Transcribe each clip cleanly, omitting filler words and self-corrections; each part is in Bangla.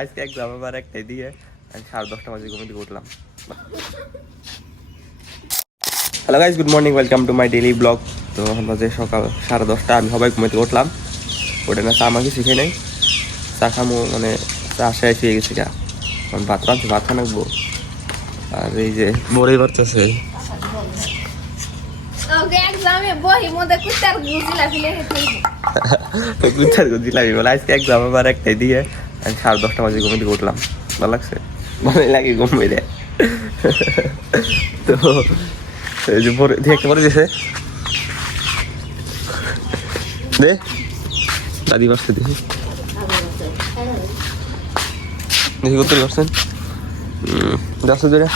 আজকে এক্সাম আবার একটাই দিয়ে 10:30 বাজে ঘুম থেকে উঠলাম। Hello guys, good morning, welcome to my daily blog. তো এখন বাজে সকাল 10:30, আমি সবাই ঘুম থেকে উঠলাম। ওটা না চা আমাকে শিখে নেই, চা খামো মানে চা শেষ হয়ে গেছে গা। ভাত রাঁধছি, ভাত খানাকবো। আর এই যে বড়ি বাড়তেছে। আজকে এক্সাম আবার একটাই দিয়ে 10:30 বাজে ঘুম থেকে উঠলাম। ভালো লাগছে, ভালোই লাগে ঘুম বেড়ে। তো এই যে একটা পরে দিয়েছে দে দাদি বাসতে দেখি দেখি কত করছেন 10 ধরে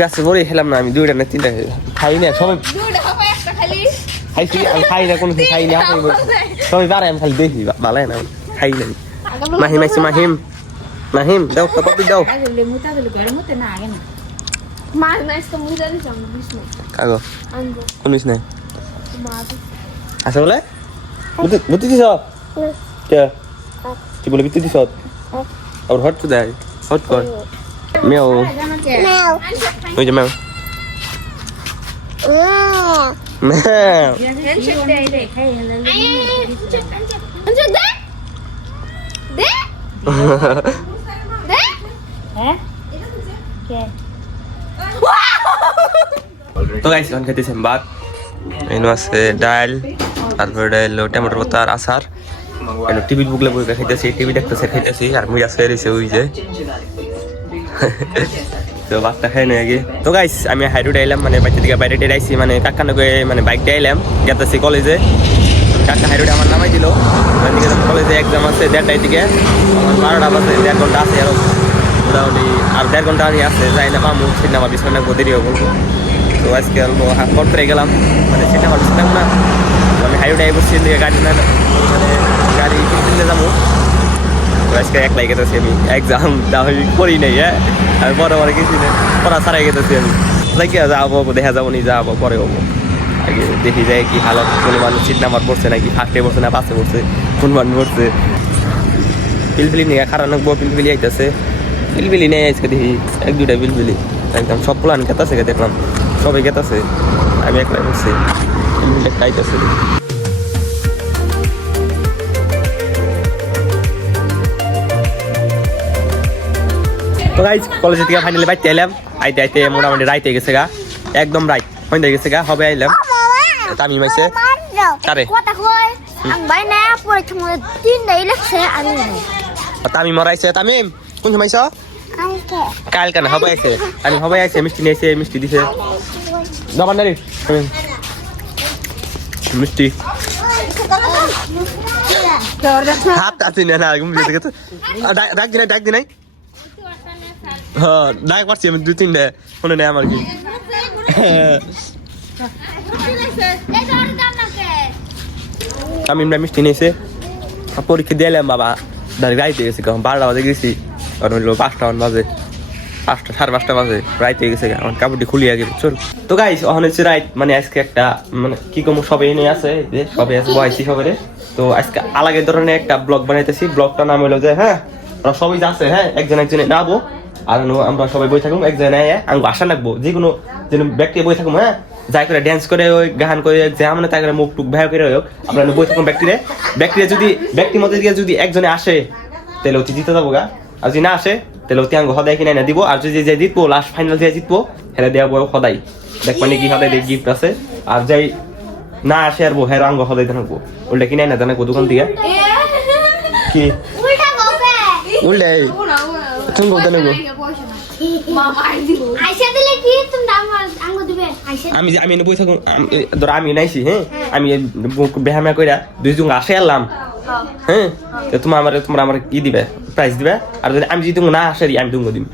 গাছে পরে খেলাম না আমি, 2টা না 3টা খাই না। সবাই খাইছি, আমি খাই না, কোনো খাই না, সবাই বাড়ায়, আমি খালি দেখি ভালো না, খাই না। মাহিম আইসি, মাহিম মাহিম দাও কপি দাও কাগো কোন বিষ নাই আছে বলে বুদ্ধি দিছ কি বলে বিদ্যুৎ দিছ আবার হট দেয় হট কর মেও ওই যে মেও তো গাইস এখন খাইতেছি ভাত, এনে আছে ডাল, তারপরে হলো টমেটো পাতা আর আচার। এনে টিভি বুকলে বই খাইতেছি, টিভি দেখতেছে খাইতেছি, আর মুই আছে রয়েছে ওই যে। তো ভাতটা খাই নিয়ে গিয়ে তো গাইস আমি হাইরোডে এলাম, মানে বাচ্চা দিকে বাইরে আইসি, মানে কাকা নগে মানে বাইকটা এলাম গেতেছি কলেজে। কাকা হাইরোডে আমার নামাই দিল, কলেজে এক্সাম আছে 1:30টার দিকে, আমার 12টা বাজে, 1.5 ঘন্টা আছে আরো মোটামুটি, আর 1.5 ঘন্টা আমি আছে যাই না পামু, সিট নামা বিছানা দেরি হবো। তো আজকে অল্প হাত পর করে গেলাম, মানে সিট নামা বিছানা না, আমি হাইরোডে বসছি গাড়ি না, মানে গাড়ি কিনতে যাবো। তো আজকে একলাই গেতেছি আমি, এক্সাম আমি করি নাই, হ্যাঁ আমি বড় বড় কিছু না, পড়া ছাড়াই গেতেছি আমি। লাগিয়ে যাবো, দেখা যাবো নি যাবো, পরে হবো আগে দেখি যায় কি হালত, কোনো মানুষ সিট নাম্বার পড়ছে নাকি, ফার্স্টে পড়ছে না পাশে পড়ছে, কোন মানুষ পড়ছে। পিলপিলি নিয়ে খারাপ নাকবো, পিলপিলি আইতেছে, পিলপিলি নেই আজকে দেখি 1-2টা পিলপিলি, একদম সব প্লান গেতাছে, দেখলাম সবাই গেতাছে, আমি একলাই পড়ছি, পিলপিলি আইতেছে। তো গাইস কলেজের থেকে ফাইনালি বাইতে এলাম, আইতে আইতে মোটামুটি রাইতে গেছে গা, একদম রাইট হইতে গেছে গা, হবে আইলাম। তামি মাইছে কারে তামি মরাইছে, তামিম কোন সময় কাল কেন হবে আইছে, আমি হবে আইছে, মিষ্টি নিয়েছে, মিষ্টি দিছে দোকানদারি মিষ্টি হাত আছে না ডাক দিনাই ডাক দিনাই, হ্যাঁ ডাক পারছি আমি 2-3টা ফোনে নেই আমার কি। আমি মিষ্টি নিয়েছে, পরীক্ষা দিয়ে এলাম বাবা, রাইতে গেছি, 12টা বাজে গেছি, কারণ হইলো 5টা বাজে, 5টা 5:30 বাজে রাইতে গেছে, আমার কাপড়টি খুলিয়া গেছে চল। তো গাইস ওখানে হচ্ছে রাইট, মানে আজকে একটা মানে কি কম সবাই এনে আছে, সবাই আছে বয়সী সবাই। তো আজকে আলাদা ধরনের একটা ব্লগ বানাইতেছি, ব্লগটার নাম হলো যে হ্যাঁ আমরা সবাই যাচ্ছে, হ্যাঁ একজনে নাবো, আর আমরা সবাই বই থাকুন, একজনে আমি আশা রাখবো যে কোনো যেন ব্যক্তি বই থাকুন, হ্যাঁ যাই করে ড্যান্স করে ওই গান করে যেমন তাই করে মুখ টুক ভয় করে হোক, আমরা বই থাকুন ব্যক্তিরা যদি ব্যক্তির মধ্যে দিয়ে যদি একজনে আসে তাহলে অতি জিতে যাবো গা, আর যদি না আসে তাহলে অতি আঙ্গ সদায় কিনে না দিব, আর যদি যে জিতবো লাস্ট ফাইনাল দিয়ে জিতবো হেরে দেওয়া বই সদাই দেখবানি কি সদাই দিয়ে গিফট আছে, আর যাই না আসে আর হের আঙ্গ সদাই থাকবো ওটা কিনে না জানাবো দোকান থেকে কি উল্টাই তুমি বলতে নেবো। আমি আমি বই থাকুন, ধরো আমি নাইছি, হ্যাঁ আমি বেহামা কইরা 2 জন আসে এলাম, হ্যাঁ তোমরা আমার কি দিবে প্রাইজ দিবে, আর যদি আমি যদি না আসে আমি তুমি দিবি,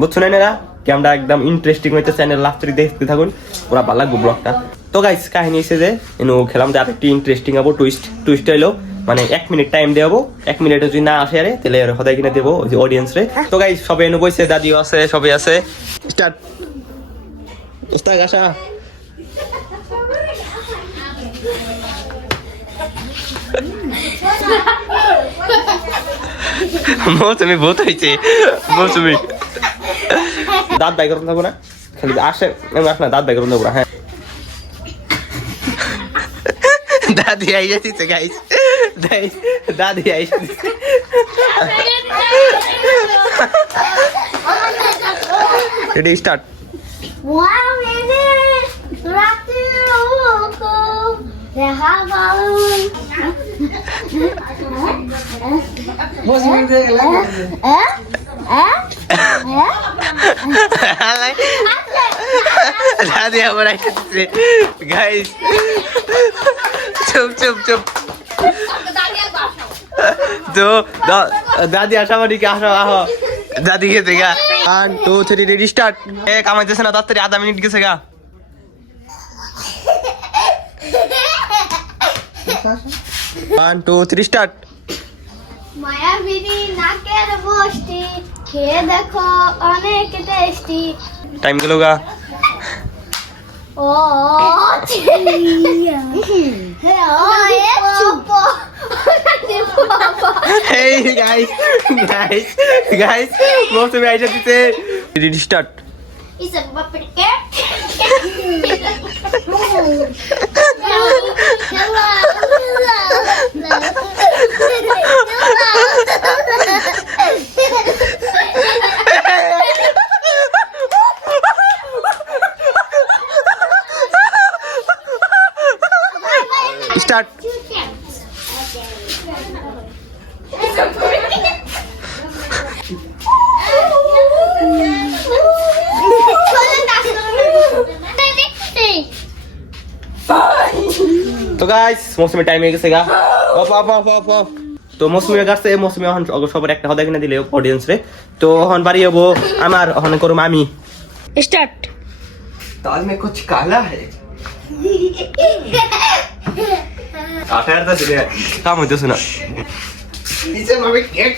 বুঝছো না এরা ক্যামেরা একদম ইন্টারেস্টিং হইতে, চ্যানেল লাস্ট থেকে দেখতে থাকুন, পুরা ভালো লাগবে ব্লগটা। তো গাইস কাহিনী এসে যে খেলাম যে আরেকটি ইন্টারেস্টিং হবো, টুইস্ট হইলো মানে 1 মিনিট টাইম দেবো, 1 মিনিটে যদি না আসে আরে তাহলে আর হদাই কিনে দেবো ওই যে অডিয়েন্স রে। তো গাইস সবাই এনে বইছে, দাদিও আছে, সবাই আছে। স্টার্ট উস্তাদ আসা। মৌসুমি ভূত হয়েছে, মৌসুমি দাঁত বাই করুন থাকবো না, খালি আসে না দাঁত বাই করুন থাকবো না। হ্যাঁ দাদি আইসা দিচ্ছে গাইস, দাদি আইসা দিচ্ছে। Ready start. দাদি আবার আইসা দিচ্ছে গাইস। চুপ চুপ চুপ। তো দাদি আসা মানে কি আসো আহ দাদি খেতে গা। 1 2 3 রেডি স্টার্ট। এ কামাইতেছে না তাড়াতাড়ি, আধা মিনিট গেছে গা। 1 2 3 স্টার্ট। মায়াবিনী নাকের বষ্টি খেয়ে দেখো অনেক টেস্টি। টাইম গেল গা। ও Hey guys, মৌসুমি আইসা দিতে। Ready start. Isang paprika. Start. তো গাইস মৌসুমি টাইম হয়ে গেছে গা। Of of of of of. তো মৌসুমি গাছে মৌসুমি এখন সবার একটা হদা কিনে দিলে অডিয়েন্স রে। তো এখন বাড়ি যাবো আমার, এখন করুম আমি। Start. दाल में कुछ काला है। आटा तो चले काम होते सुना नीचे मम्मी केक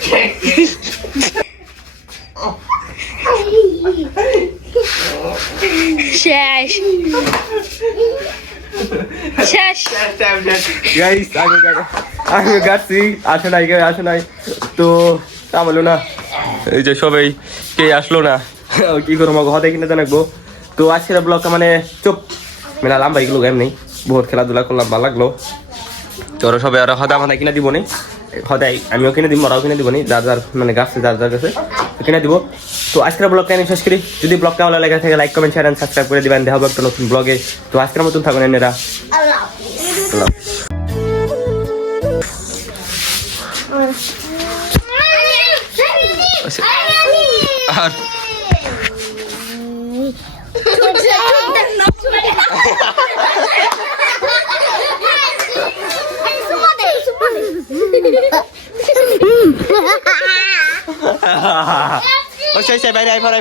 শেষ শেষ গাইস আমি গাছি আসে নাই তো তা বলো না, এই যে সবাই কে আসলো না, কি করবো ঘরে কিনে জানাবো। তো আজকের ব্লগটা মানে চুপ মেলা লাম্বা এগুলো গেম নেই, বহুত খেলাধুলা করলাম, ভালো লাগলো। তোরা সবাই ওরা হদা মাথা কিনে দিব নি, হদাই আমিও কিনে দিব, ওরাও কিনে দিব নি, যার মানে গাছে যার কাছে কিনে দিব। তো আজকের ব্লগটা আমি শেষ করি। যদি ব্লগটা ভালো লাগে থাকে like comment share and subscribe করে দিবেন। দেখা হবে একটা নতুন ব্লগে। তো আজকের মতন থাকুন এরা। আল্লাহ আর ও সেই বাইরে আইফর